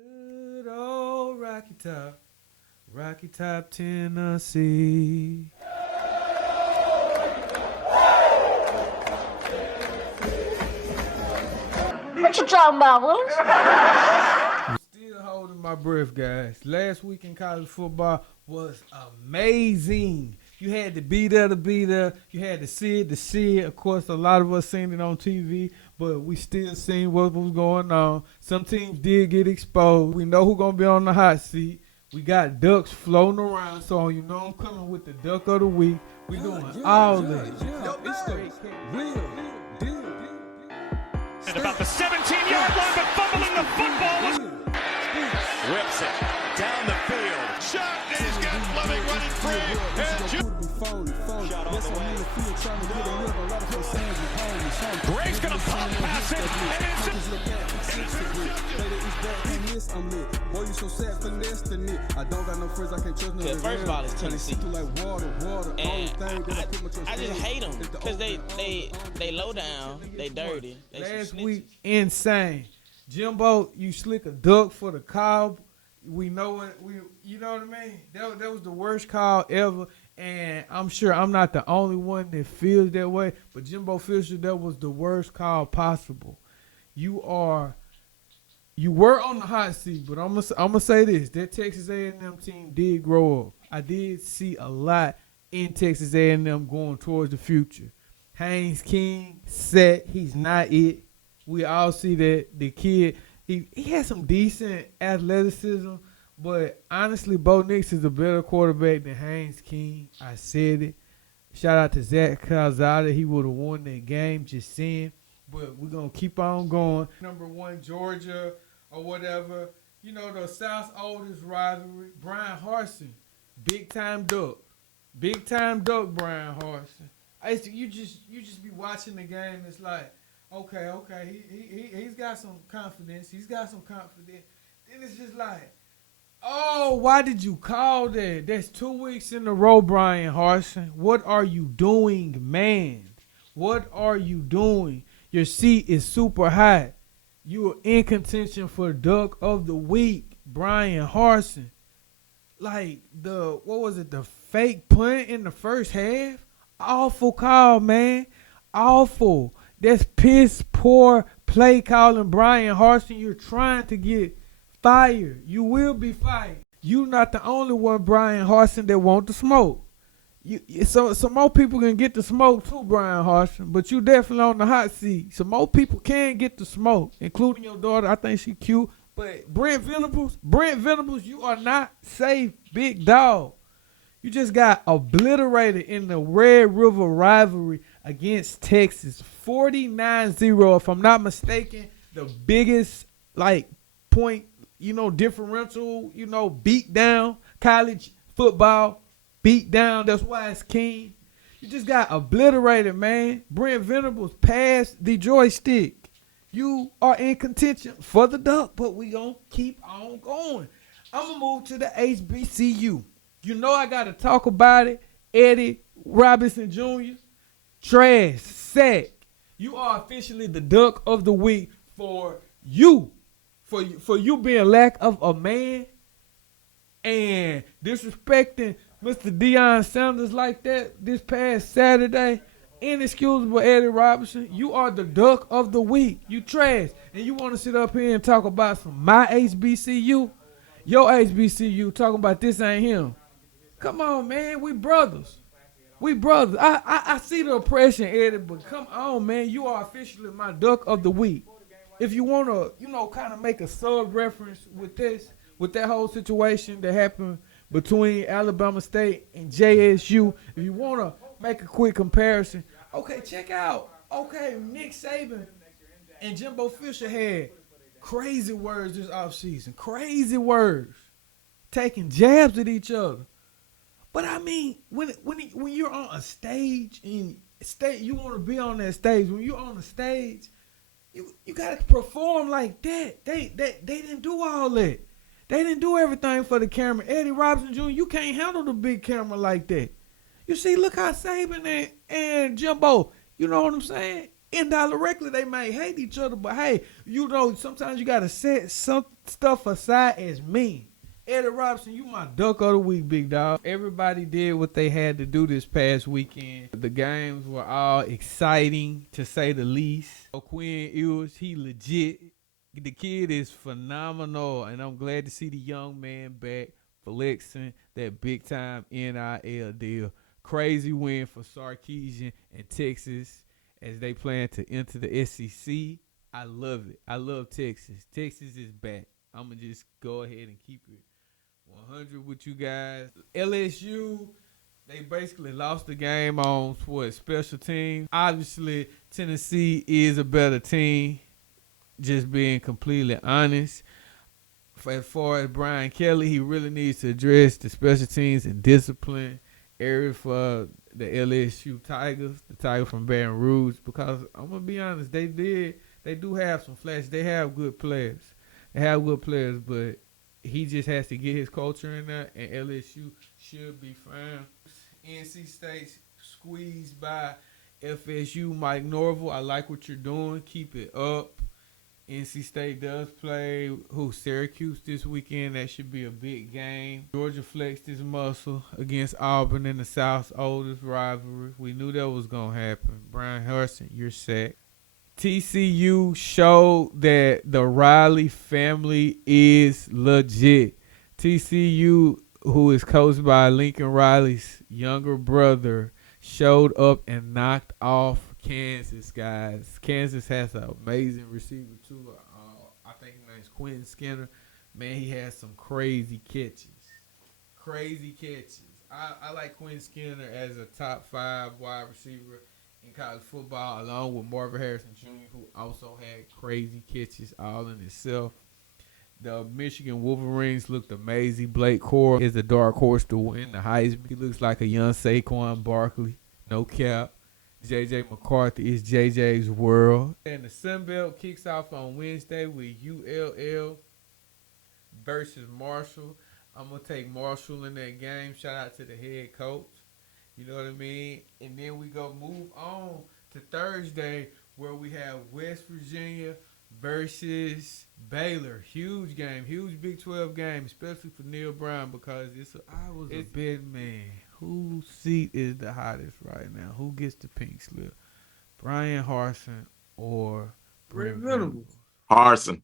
Good old Rocky Top, Tennessee. What you talking about, Willis? Still holding my breath, guys. Last week in college football was amazing. You had to be there to be there. You had to see it to see it. Of course, a lot of us seen it on TV, but we still seen what was going on. Some teams did get exposed. We know who's going to be on the hot seat. We got ducks floating around, so you know I'm coming with the duck of the week. We doing all this. It's the real deal. At about the 17-yard line, but fumbling the football was Whips it down the field. Shot, and he's got Fleming running free. Gray's going to pump pass it, Boy, you so sad for less than it. I don't got no friends, I can't trust no. First of all, it's Tennessee. Like water. And I just hate them because they low down, they dirty. They Last some week, snitches. insane. Jimbo, you slick a duck for the call. We know it. You know what I mean? That was the worst call ever, and I'm sure I'm not the only one that feels that way. But Jimbo Fisher, that was the worst call possible. You were on the hot seat, but I'm gonna say this: that Texas A&M team did grow up. I did see a lot in Texas A&M going towards the future. Haynes King set. He's not it. We all see that the kid. He had some decent athleticism, but honestly, Bo Nix is a better quarterback than Haynes King. I said it. Shout out to Zach Calzada. He would have won that game, just saying. But we're going to keep on going. Number one, Georgia or whatever. You know, the South's oldest rivalry. Brian Harsin, big-time duck. Big-time duck, Brian Harsin. You just be watching the game. It's like, okay. He's got some confidence. Then it's just like, oh, why did you call that? That's 2 weeks in a row, Brian Harsin. What are you doing, man? What are you doing? Your seat is super high. You are in contention for Duck of the Week, Brian Harsin. Like the fake punt in the first half? Awful call, man. Awful. That's piss poor play calling, Brian Harsin. You're trying to get fired. You will be fired. You're not the only one, Brian Harsin, that want the smoke. So more people can get the smoke too, Brian Harsin, but you definitely on the hot seat. So more people can get the smoke, including your daughter. I think she cute. But Brent Venables, you are not safe, big dog. You just got obliterated in the Red River rivalry against Texas. 49-0, if I'm not mistaken, the biggest point, differential, beat down, college football, beat down. That's why it's king. You just got obliterated, man. Brent Venables passed the joystick. You are in contention for the duck, but we gonna keep on going. I'm gonna move to the HBCU. You know I got to talk about it. Eddie Robinson Jr., trash, sack. You are officially the duck of the week for you. For you being lack of a man and disrespecting Mr. Deion Sanders like that this past Saturday. Inexcusable, Eddie Robinson. You are the duck of the week. You trash. And you want to sit up here and talk about my HBCU? Your HBCU talking about this ain't him. Come on, man. We brothers. I see the oppression, Eddie, but come on, man. You are officially my duck of the week. If you want to, kind of make a sub-reference with that whole situation that happened between Alabama State and JSU, if you want to make a quick comparison, okay, check out. Okay, Nick Saban and Jimbo Fisher had crazy words this offseason. Crazy words. Taking jabs at each other. But I mean, when you're on a stage and you want to be on that stage. When you're on the stage, you gotta perform like that. They didn't do all that. They didn't do everything for the camera. Eddie Robinson Jr., you can't handle the big camera like that. You see, look how Saban and Jimbo, you know what I'm saying? indirectly they may hate each other, but hey, sometimes you gotta set some stuff aside as men. Eddie Robinson, you my duck of the week, big dog. Everybody did what they had to do this past weekend. The games were all exciting, to say the least. Quinn Ewers, he legit. The kid is phenomenal, and I'm glad to see the young man back flexing that big-time NIL deal. Crazy win for Sarkisian and Texas as they plan to enter the SEC. I love it. I love Texas. Texas is back. I'm going to just go ahead and keep it 100 with you guys. LSU, they basically lost the game on special teams. Obviously, Tennessee is a better team, just being completely honest. As far as Brian Kelly, he really needs to address the special teams and discipline area for the LSU Tigers, the Tigers from Baton Rouge, because I'm going to be honest, they do have some flashes. They have good players. But he just has to get his culture in there, and LSU should be fine. NC State squeezed by FSU. Mike Norvell, I like what you're doing. Keep it up. NC State does play Syracuse this weekend. That should be a big game. Georgia flexed his muscle against Auburn in the South's oldest rivalry. We knew that was going to happen. Brian Harsin, you're set. TCU showed that the Riley family is legit. TCU, who is coached by Lincoln Riley's younger brother, showed up and knocked off Kansas, guys. Kansas has an amazing receiver, too. I think his name's Quentin Skinner. Man, he has some crazy catches. I like Quentin Skinner as a top 5 wide receiver in college football, along with Marvin Harrison Jr., who also had crazy catches all in itself. The Michigan Wolverines looked amazing. Blake Corum is a dark horse to win the Heisman. He looks like a young Saquon Barkley. No cap. J.J. McCarthy is J.J.'s world. And the Sun Belt kicks off on Wednesday with ULL versus Marshall. I'm going to take Marshall in that game. Shout out to the head coach. You know what I mean? And then we move on to Thursday, where we have West Virginia versus Baylor. Huge game, huge Big 12 game, especially for Neil Brown, because I was a big man. Whose seat is the hottest right now? Who gets the pink slip? Brian Harsin or Brent Venables? Harsin.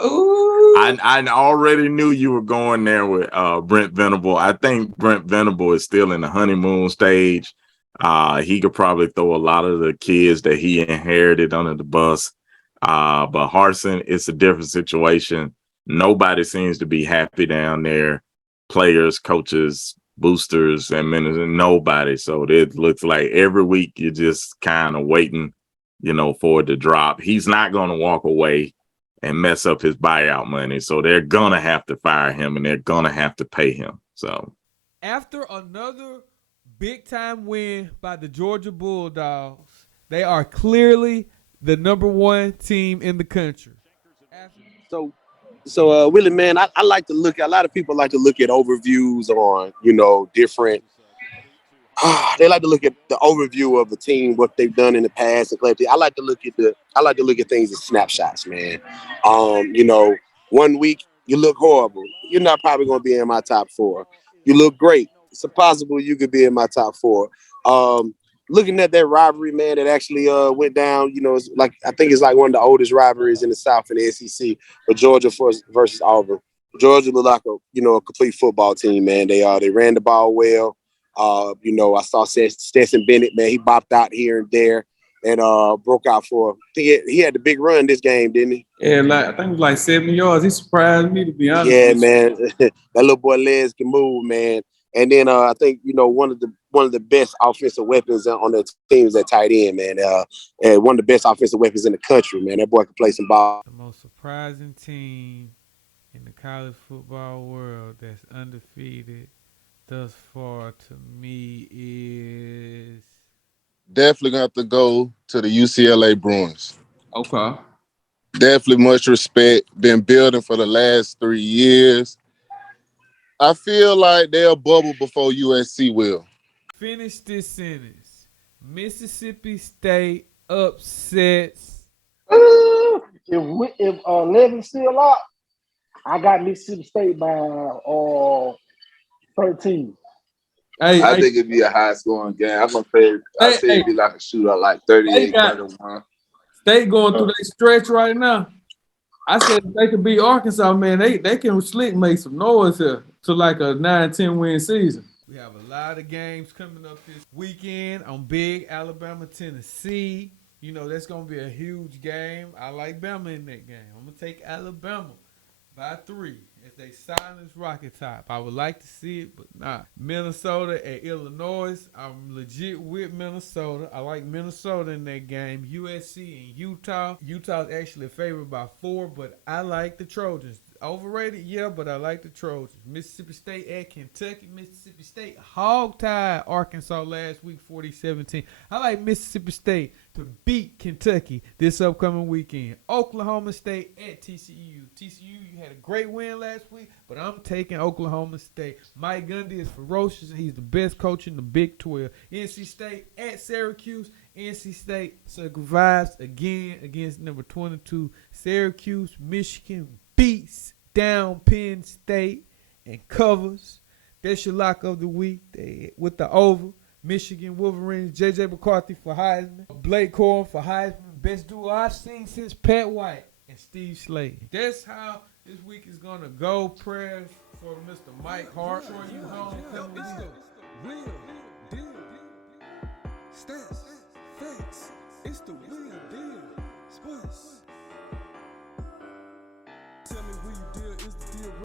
Ooh. I already knew you were going there with Brent Venable. I think Brent Venable is still in the honeymoon stage. He could probably throw a lot of the kids that he inherited under the bus. But Harsin, it's a different situation. Nobody seems to be happy down there. Players, coaches, boosters, and ministers, nobody. So it looks like every week you're just kind of waiting, for it to drop. He's not going to walk away and mess up his buyout money. So they're going to have to fire him, and they're going to have to pay him. So after another big-time win by the Georgia Bulldogs, they are clearly the number 1 team in the country. So Willie, man, I like to look. A lot of people like to look at overviews on, different. They like to look at the overview of a team, what they've done in the past, and I like to look at things as snapshots, man. 1 week you look horrible. You're not probably going to be in my top 4. You look great. It's possible you could be in my top 4. Looking at that rivalry, man, that actually went down. It's like, I think it's like one of the oldest rivalries in the South in the SEC, but Georgia versus Auburn. Georgia looked like a complete football team, man. They ran the ball well. I saw Stetson Bennett, man. He bopped out here and there and broke out for. He had the big run this game, didn't he? Yeah, I think it was like 70 yards. He surprised me, to be honest. Yeah, man. That little boy legs can move, man. And then I think one of the best offensive weapons on the team is that tight end, man. And one of the best offensive weapons in the country, man. That boy can play some ball. The most surprising team in the college football world that's undefeated thus far to me is definitely gonna have to go to the UCLA Bruins. Okay. Definitely much respect. Been building for the last 3 years. I feel like they'll bubble before USC will. Finish this sentence. Mississippi State Upsets. If Levin's still out, I got Mississippi State by 13. I think it'd be a high scoring game. I'm gonna say it'd be like a shootout, like 38-31. State going through their stretch right now. I said if they could beat Arkansas, man, they can slick make some noise here to like a 9-10 win season. We have a lot of games coming up this weekend on big Alabama, Tennessee. You know, that's going to be a huge game. I like Bama in that game. I'm going to take Alabama by 3 as they silence Rocket Top. I would like to see it, but nah. Minnesota at Illinois. I'm legit with Minnesota. I like Minnesota in that game. USC and Utah. Utah's actually favored by 4, but I like the Trojans. Overrated, yeah, but I like the Trojans. Mississippi State at Kentucky. Mississippi State hog-tied Arkansas last week, 40-17. I like Mississippi State to beat Kentucky this upcoming weekend. Oklahoma State at TCU. TCU, you had a great win last week, but I'm taking Oklahoma State. Mike Gundy is ferocious, and he's the best coach in the Big 12. NC State at Syracuse. NC State survives again against number 22 Syracuse. Michigan beats down Penn State and covers. That's your lock of the week with the over. Michigan Wolverines, J.J. McCarthy for Heisman. Blake Corum for Heisman. Best duo I've seen since Pat White and Steve Slayton. That's how this week is going to go. Prayers for Mr. Mike Hart. For you home. Real deal. Stats, facts. It's the real deal. Sports. Tell me who you deal is the deal.